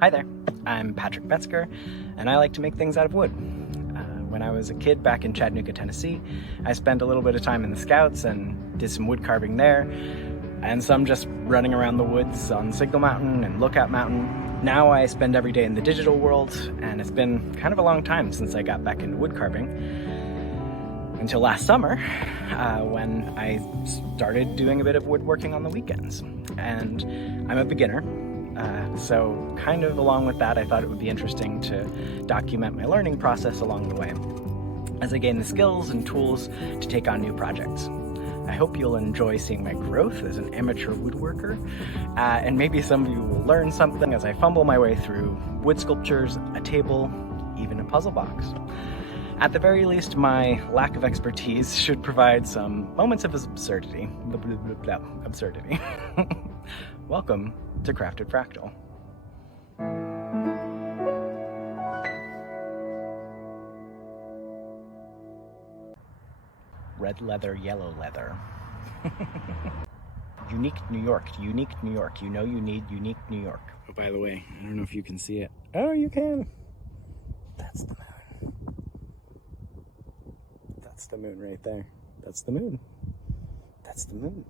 Hi there, I'm Patrick Metzger, and I like to make things out of wood. When I was a kid back in Chattanooga, Tennessee, I spent a little bit of time in the Scouts and did some wood carving there, and some just running around the woods on Signal Mountain and Lookout Mountain. Now I spend every day in the digital world, and it's been kind of a long time since I got back into wood carving. Until last summer, when I started doing a bit of woodworking on the weekends. And I'm a beginner, so kind of along with that, I thought it would be interesting to document my learning process along the way as I gain the skills and tools to take on new projects. I hope you'll enjoy seeing my growth as an amateur woodworker, and maybe some of you will learn something as I fumble my way through wood sculptures, a table, even a puzzle box. At the very least, my lack of expertise should provide some moments of absurdity. Absurdity. Welcome to Crafted Fractal. Red leather, yellow leather. Unique New York, unique New York. You know you need unique New York. Oh, by the way, I don't know if you can see it. Oh, you can. That's the moon. That's the moon right there. That's the moon. That's the moon.